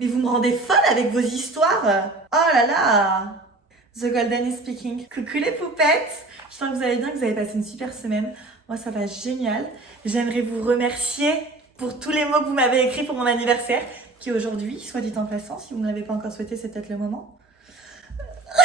Mais vous me rendez folle avec vos histoires. Oh là là. The Golden is speaking. Coucou les poupettes. J'espère que vous allez bien, que vous avez passé une super semaine. Moi, ça va génial. J'aimerais vous remercier pour tous les mots que vous m'avez écrits pour mon anniversaire, qui est aujourd'hui, soit dit en passant. Si vous ne l'avez pas encore souhaité, c'est peut-être le moment.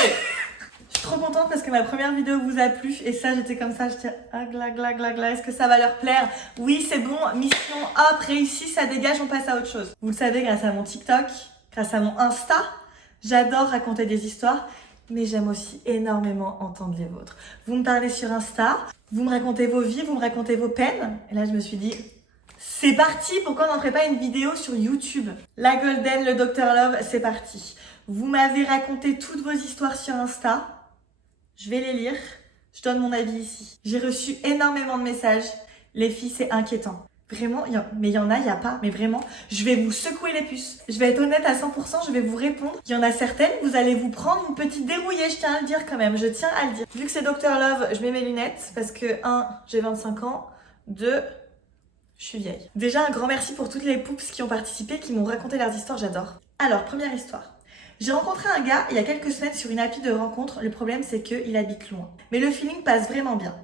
Je suis trop contente parce que ma première vidéo vous a plu. Et ça, j'étais comme ça, j'étais ah gla gla gla gla. Est-ce que ça va leur plaire? Oui, c'est bon. Mission hop, réussi, ça dégage, on passe à autre chose. Vous le savez, grâce à mon TikTok, grâce à mon Insta, j'adore raconter des histoires. Mais j'aime aussi énormément entendre les vôtres. Vous me parlez sur Insta, vous me racontez vos vies, vous me racontez vos peines. Et là, je me suis dit, c'est parti, pourquoi on n'en ferait pas une vidéo sur YouTube? La Golden, le Dr Love, c'est parti. Vous m'avez raconté toutes vos histoires sur Insta. Je vais les lire. Je donne mon avis ici. J'ai reçu énormément de messages. Les filles, c'est inquiétant. Vraiment, mais il y en a, il n'y a pas. Mais vraiment, je vais vous secouer les puces. Je vais être honnête à 100%, je vais vous répondre. Il y en a certaines, vous allez vous prendre une petite dérouillée, je tiens à le dire quand même. Je tiens à le dire. Vu que c'est Dr Love, je mets mes lunettes parce que 1, j'ai 25 ans. 2, je suis vieille. Déjà, un grand merci pour toutes les poups qui ont participé, qui m'ont raconté leurs histoires, j'adore. Alors, première histoire. J'ai rencontré un gars il y a quelques semaines sur une appli de rencontre. Le problème, c'est qu'il habite loin. Mais le feeling passe vraiment bien.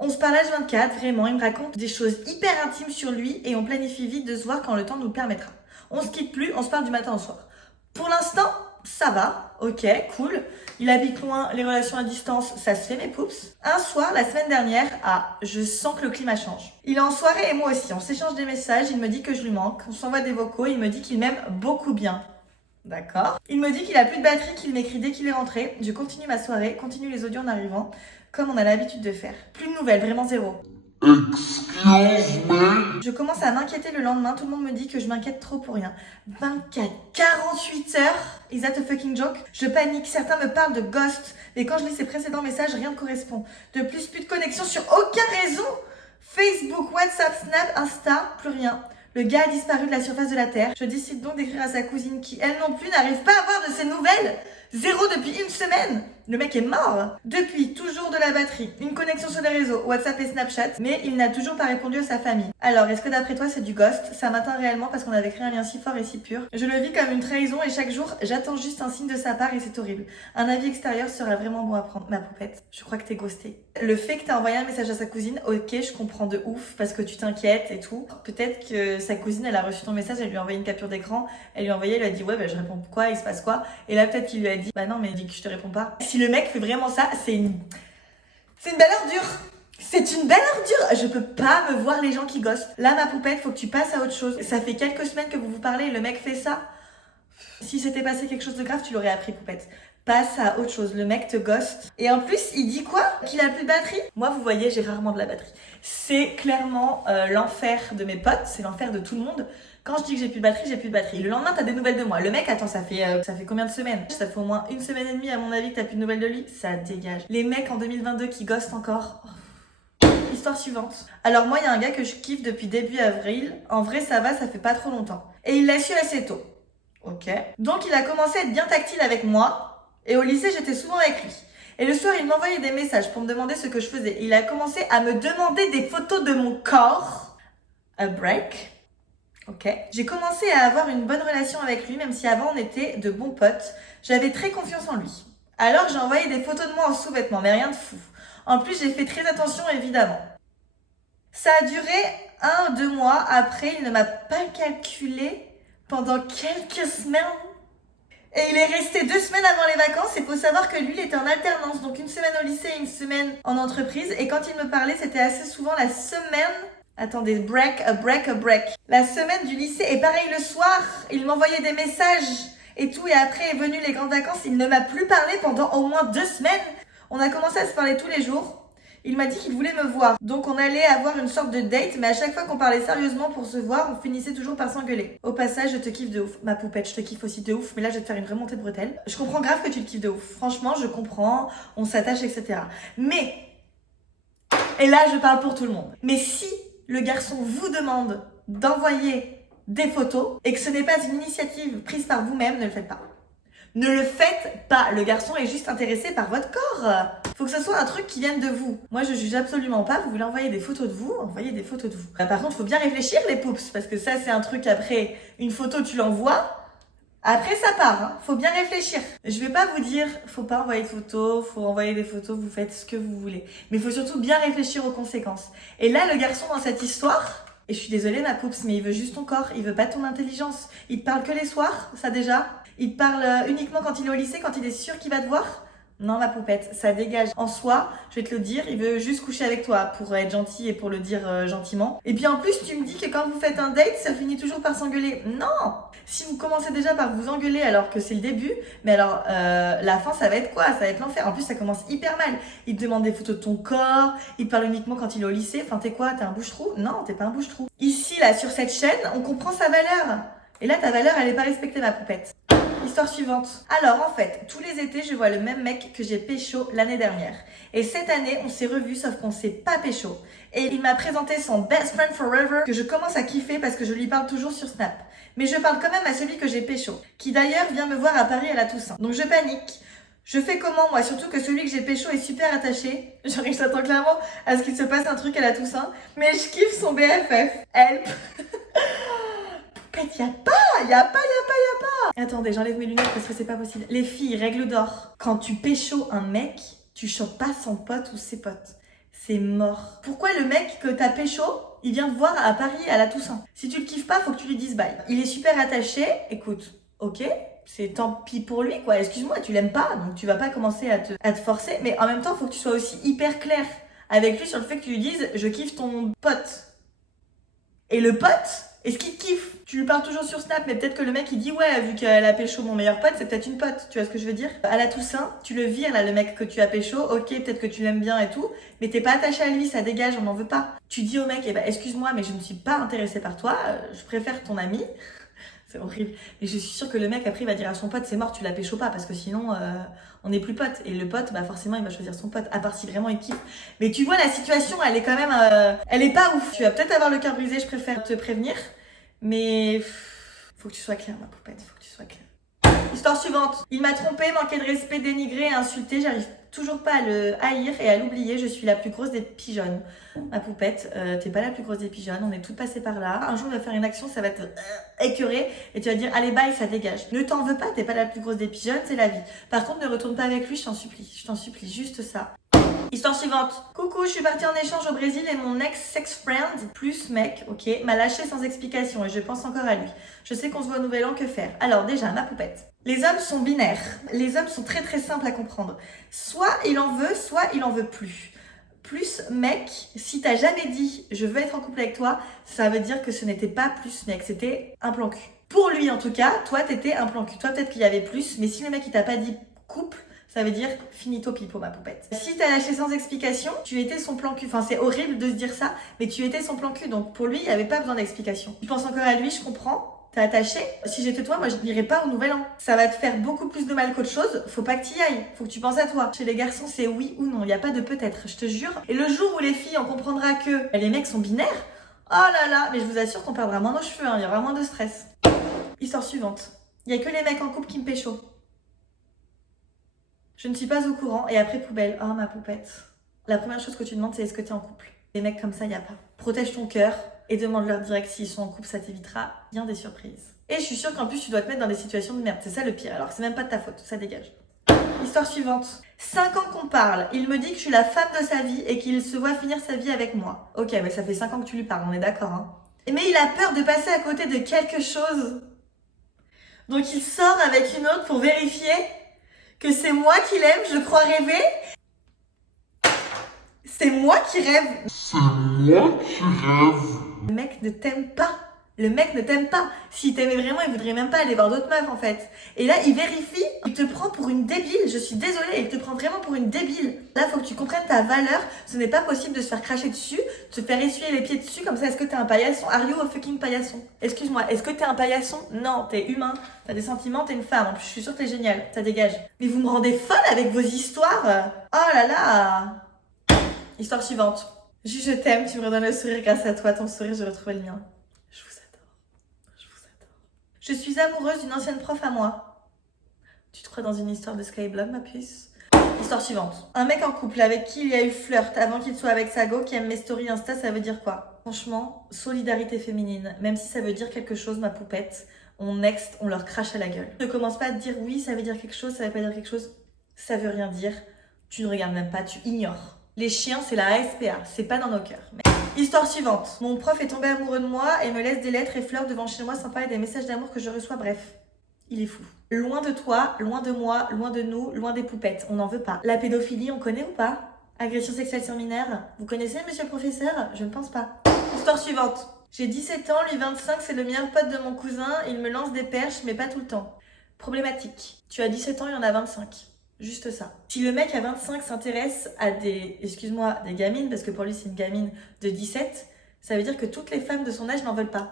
On se parle H24, vraiment, il me raconte des choses hyper intimes sur lui et on planifie vite de se voir quand le temps nous le permettra. On se quitte plus, on se parle du matin au soir. Pour l'instant, ça va, ok, cool. Il habite loin, les relations à distance, ça se fait mes poups. Un soir, la semaine dernière, je sens que le climat change. Il est en soirée et moi aussi, on s'échange des messages, il me dit que je lui manque, on s'envoie des vocaux, il me dit qu'il m'aime beaucoup bien. D'accord. Il me dit qu'il a plus de batterie, qu'il m'écrit dès qu'il est rentré. Je continue ma soirée, continue les audios en arrivant, comme on a l'habitude de faire. Plus de nouvelles, vraiment zéro. Excuse me. Je commence à m'inquiéter le lendemain, tout le monde me dit que je m'inquiète trop pour rien. 24, 48 heures, is that a fucking joke? Je panique, certains me parlent de ghost, mais quand je lis ces précédents messages, rien ne correspond. De plus de connexion sur aucun réseau. Facebook, WhatsApp, Snap, Insta, plus rien. Le gars a disparu de la surface de la Terre. Je décide donc d'écrire à sa cousine qui, elle non plus, n'arrive pas à avoir de ses nouvelles. Zéro depuis une semaine. Le mec est mort. Depuis, toujours de la batterie, une connexion sur les réseaux, WhatsApp et Snapchat, mais il n'a toujours pas répondu à sa famille. Alors, est-ce que d'après toi c'est du ghost? Ça m'atteint réellement parce qu'on avait créé un lien si fort et si pur. Je le vis comme une trahison et chaque jour, j'attends juste un signe de sa part et c'est horrible. Un avis extérieur serait vraiment bon à prendre. Ma poupette, je crois que t'es ghosté. Le fait que t'as envoyé un message à sa cousine, ok, je comprends de ouf parce que tu t'inquiètes et tout. Peut-être que sa cousine, elle a reçu ton message, elle lui a envoyé une capture d'écran, elle lui a envoyé, elle lui a dit ouais, bah je réponds quoi, il se passe quoi? Et là, peut-être qu'il lui a dit bah non, mais dis que je te réponds pas. Si le mec fait vraiment ça, c'est une belle ordure. C'est une belle ordure. Je peux pas me voir les gens qui ghostent. Là, ma poupette, faut que tu passes à autre chose. Ça fait quelques semaines que vous vous parlez et le mec fait ça. Si c'était passé quelque chose de grave, tu l'aurais appris, poupette. Passe à autre chose. Le mec te ghost. Et en plus, il dit quoi? Qu'il a plus de batterie? Moi, vous voyez, j'ai rarement de la batterie. C'est clairement l'enfer de mes potes. C'est l'enfer de tout le monde. Quand je dis que j'ai plus de batterie, j'ai plus de batterie. Le lendemain, t'as des nouvelles de moi. Le mec, attends, ça fait combien de semaines? Ça fait au moins une semaine et demie, à mon avis, que t'as plus de nouvelles de lui. Ça dégage. Les mecs en 2022 qui ghostent encore. Histoire suivante. Alors moi, il y a un gars que je kiffe depuis début avril. En vrai, ça va, ça fait pas trop longtemps. Et il l'a su assez tôt. Ok. Donc il a commencé à être bien tactile avec moi. Et au lycée, j'étais souvent avec lui. Et le soir, il m'envoyait des messages pour me demander ce que je faisais. Il a commencé à me demander des photos de mon corps. A break. Ok. J'ai commencé à avoir une bonne relation avec lui, même si avant on était de bons potes. J'avais très confiance en lui. Alors j'ai envoyé des photos de moi en sous-vêtements, mais rien de fou. En plus, j'ai fait très attention, évidemment. Ça a duré 1-2 mois. Après, il ne m'a pas calculé pendant quelques semaines. Et il est resté 2 semaines avant les vacances. Il faut savoir que lui, il était en alternance. Donc une semaine au lycée et une semaine en entreprise. Et quand il me parlait, c'était assez souvent la semaine... Attendez, break. La semaine du lycée. Et pareil, le soir, il m'envoyait des messages et tout. Et après est venu les grandes vacances. Il ne m'a plus parlé pendant au moins 2 semaines. On a commencé à se parler tous les jours. Il m'a dit qu'il voulait me voir. Donc on allait avoir une sorte de date. Mais à chaque fois qu'on parlait sérieusement pour se voir, on finissait toujours par s'engueuler. Au passage, je te kiffe de ouf. Ma poupette, je te kiffe aussi de ouf. Mais là, je vais te faire une remontée de bretelles. Je comprends grave que tu le kiffes de ouf. Franchement, je comprends. On s'attache, etc. Mais... Et là, je parle pour tout le monde. Mais si... le garçon vous demande d'envoyer des photos et que ce n'est pas une initiative prise par vous-même, ne le faites pas. Ne le faites pas. Le garçon est juste intéressé par votre corps. Faut que ce soit un truc qui vienne de vous. Moi, je juge absolument pas. Vous voulez envoyer des photos de vous, envoyez des photos de vous. Par contre, faut bien réfléchir les poups, parce que ça, c'est un truc après. Une photo, tu l'envoies. Après, ça part, hein. Faut bien réfléchir. Je vais pas vous dire, faut pas envoyer de photos, faut envoyer des photos, vous faites ce que vous voulez. Mais il faut surtout bien réfléchir aux conséquences. Et là, le garçon dans cette histoire, et je suis désolée ma poups, mais il veut juste ton corps, il veut pas ton intelligence. Il te parle que les soirs, ça déjà. Il te parle uniquement quand il est au lycée, quand il est sûr qu'il va te voir. Non ma poupette, ça dégage. En soi, je vais te le dire, il veut juste coucher avec toi pour être gentil et pour le dire gentiment. Et puis en plus, tu me dis que quand vous faites un date, ça finit toujours par s'engueuler. Non! Si vous commencez déjà par vous engueuler alors que c'est le début, mais alors la fin ça va être quoi? Ça va être l'enfer. En plus ça commence hyper mal. Il te demande des photos de ton corps, il te parle uniquement quand il est au lycée. Enfin t'es quoi? T'es un bouche-trou? Non, t'es pas un bouche-trou. Ici là sur cette chaîne, on comprend sa valeur. Et là ta valeur elle est pas respectée ma poupette. Histoire suivante. Alors en fait, tous les étés, je vois le même mec que j'ai pécho l'année dernière. Et cette année, on s'est revus, sauf qu'on s'est pas pécho. Et il m'a présenté son best friend forever, que je commence à kiffer parce que je lui parle toujours sur Snap. Mais je parle quand même à celui que j'ai pécho, qui d'ailleurs vient me voir à Paris à la Toussaint. Donc je panique. Je fais comment moi? Surtout que celui que j'ai pécho est super attaché. Genre il s'attend clairement à ce qu'il se passe un truc à la Toussaint. Mais je kiffe son BFF. Help. Poupette, y a pas. Attendez, j'enlève mes lunettes parce que c'est pas possible. Les filles, règle d'or. Quand tu pécho un mec, tu chopes pas son pote ou ses potes. C'est mort. Pourquoi le mec que t'as pécho, il vient te voir à Paris à la Toussaint? Si tu le kiffes pas, faut que tu lui dises bye. Il est super attaché. Écoute, ok, c'est tant pis pour lui, quoi. Excuse-moi, tu l'aimes pas, donc tu vas pas commencer à te forcer. Mais en même temps, faut que tu sois aussi hyper clair avec lui sur le fait que tu lui dises je kiffe ton pote. Et le pote, est-ce qu'il te kiffe? Tu lui parles toujours sur Snap, mais peut-être que le mec il dit ouais, vu qu'elle a pécho mon meilleur pote, c'est peut-être une pote, tu vois ce que je veux dire? À la Toussaint, tu le vires là, le mec que tu as pécho, ok, peut-être que tu l'aimes bien et tout, mais t'es pas attaché à lui, ça dégage, on n'en veut pas. Tu dis au mec, eh ben excuse-moi, mais je ne suis pas intéressée par toi, je préfère ton ami. C'est horrible. Et je suis sûre que le mec après il va dire à son pote c'est mort, tu la pécho pas, parce que sinon on n'est plus potes. Et le pote, bah forcément il va choisir son pote, à part si vraiment il kiffe. Mais tu vois la situation, elle est quand même, elle est pas ouf. Tu vas peut-être avoir le cœur brisé, je préfère te prévenir. Mais faut que tu sois clair ma poupette, faut que tu sois clair. Histoire suivante. Il m'a trompé, manqué de respect, dénigré et insulté. J'arrive toujours pas à le haïr et à l'oublier. Je suis la plus grosse des pigeonnes. Ma poupette, t'es pas la plus grosse des pigeonnes. On est toutes passées par là. Un jour, il va faire une action, ça va te écœurer et tu vas dire allez bye, ça dégage. Ne t'en veux pas, t'es pas la plus grosse des pigeonnes, c'est la vie. Par contre, ne retourne pas avec lui, je t'en supplie. Je t'en supplie, juste ça. Histoire suivante. Coucou, je suis partie en échange au Brésil et mon ex-sex-friend, plus mec, ok, m'a lâché sans explication et je pense encore à lui. Je sais qu'on se voit au nouvel an, que faire? Alors déjà, ma poupette. Les hommes sont binaires. Les hommes sont très très simples à comprendre. Soit il en veut, soit il en veut plus. Plus mec, si t'as jamais dit je veux être en couple avec toi, ça veut dire que ce n'était pas plus mec, c'était un plan cul. Pour lui en tout cas, toi t'étais un plan cul. Toi peut-être qu'il y avait plus, mais si le mec il t'a pas dit couple, ça veut dire finito pipo ma poupette. Si t'as lâché sans explication, tu étais son plan cul. Enfin c'est horrible de se dire ça, mais tu étais son plan cul. Donc pour lui, il n'y avait pas besoin d'explication. Tu penses encore à lui, je comprends. T'es attaché. Si j'étais toi, moi je n'irais pas au nouvel an. Ça va te faire beaucoup plus de mal qu'autre chose. Faut pas que t'y ailles. Faut que tu penses à toi. Chez les garçons, c'est oui ou non. Il n'y a pas de peut-être, je te jure. Et le jour où les filles, on comprendra que les mecs sont binaires, oh là là, mais je vous assure qu'on perdra moins nos cheveux, hein. Il y aura moins de stress. Histoire suivante. Il n'y a que les mecs en couple qui me pécho. Je ne suis pas au courant. Et après, poubelle. Oh, ma poupette. La première chose que tu demandes, c'est est-ce que tu es en couple? Les mecs comme ça, il n'y a pas. Protège ton cœur et demande-leur direct s'ils sont en couple, ça t'évitera bien des surprises. Et je suis sûre qu'en plus, tu dois te mettre dans des situations de merde. C'est ça le pire. Alors, c'est même pas de ta faute. Ça dégage. Histoire suivante. 5 ans qu'on parle. Il me dit que je suis la femme de sa vie et qu'il se voit finir sa vie avec moi. Ok, mais ça fait 5 ans que tu lui parles. On est d'accord, hein. Mais il a peur de passer à côté de quelque chose. Donc, il sort avec une autre pour vérifier que c'est moi qui l'aime, je crois rêver. C'est moi qui rêve. C'est moi qui rêve. Le mec ne t'aime pas. Le mec ne t'aime pas. S'il t'aimait vraiment, il voudrait même pas aller voir d'autres meufs en fait. Et là, il vérifie, il te prend pour une débile. Je suis désolée, il te prend vraiment pour une débile. Là, faut que tu comprennes ta valeur. Ce n'est pas possible de se faire cracher dessus, de se faire essuyer les pieds dessus comme ça. Est-ce que t'es un paillasson? Are you a fucking paillasson? Excuse-moi, est-ce que t'es un paillasson? Non, t'es humain. T'as des sentiments, t'es une femme. En plus, je suis sûre que t'es géniale. Ça dégage. Mais vous me rendez folle avec vos histoires. Oh là là. Histoire suivante. Je t'aime, tu me redonnes le sourire grâce à toi. Ton sourire, je retrouve le mien. Je vous adore. Je vous adore. Je suis amoureuse d'une ancienne prof à moi. Tu te crois dans une histoire de Skyblog, ma puce? Histoire suivante. Un mec en couple avec qui il y a eu flirt avant qu'il soit avec sa go, qui aime mes stories Insta, ça veut dire quoi? Franchement, solidarité féminine. Même si ça veut dire quelque chose, ma poupette. on next, on leur crache à la gueule. Ne commence pas à te dire oui, ça veut dire quelque chose, ça veut pas dire quelque chose. Ça veut rien dire. Tu ne regardes même pas, tu ignores. Les chiens, c'est la ASPA, c'est pas dans nos cœurs. Mais... Histoire suivante. Mon prof est tombé amoureux de moi et me laisse des lettres et fleurs devant chez moi sympa et des messages d'amour que je reçois, bref. Il est fou. Loin de toi, loin de moi, loin de nous, loin des poupettes. On n'en veut pas. La pédophilie, on connaît ou pas? Agression sexuelle sur mineur? Vous connaissez, monsieur le professeur? Je ne pense pas. Histoire suivante. J'ai 17 ans, lui 25, c'est le meilleur pote de mon cousin. Il me lance des perches, mais pas tout le temps. Problématique. Tu as 17 ans, il y en a 25. Juste ça. Si le mec à 25 s'intéresse à des gamines, parce que pour lui c'est une gamine de 17, ça veut dire que toutes les femmes de son âge n'en veulent pas.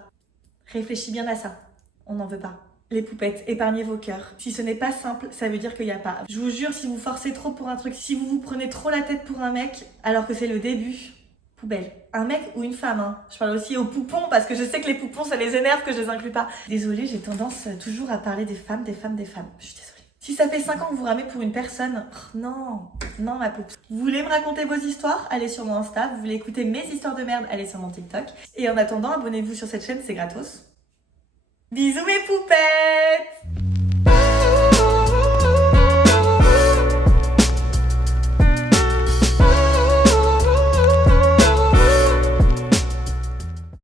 Réfléchis bien à ça. On n'en veut pas. Les poupettes, épargnez vos cœurs. Si ce n'est pas simple, ça veut dire qu'il n'y a pas. Je vous jure, si vous forcez trop pour un truc, si vous vous prenez trop la tête pour un mec, alors que c'est le début, poubelle. Un mec ou une femme, hein. Je parle aussi aux poupons, parce que je sais que les poupons, ça les énerve que je les inclus pas. Désolée, j'ai tendance toujours à parler des femmes. Je suis désolée. Si ça fait 5 ans que vous ramez pour une personne, non, ma poupe. Vous voulez me raconter vos histoires? Allez sur mon Insta. Vous voulez écouter mes histoires de merde? Allez sur mon TikTok. Et en attendant, abonnez-vous sur cette chaîne, c'est gratos. Bisous mes poupettes!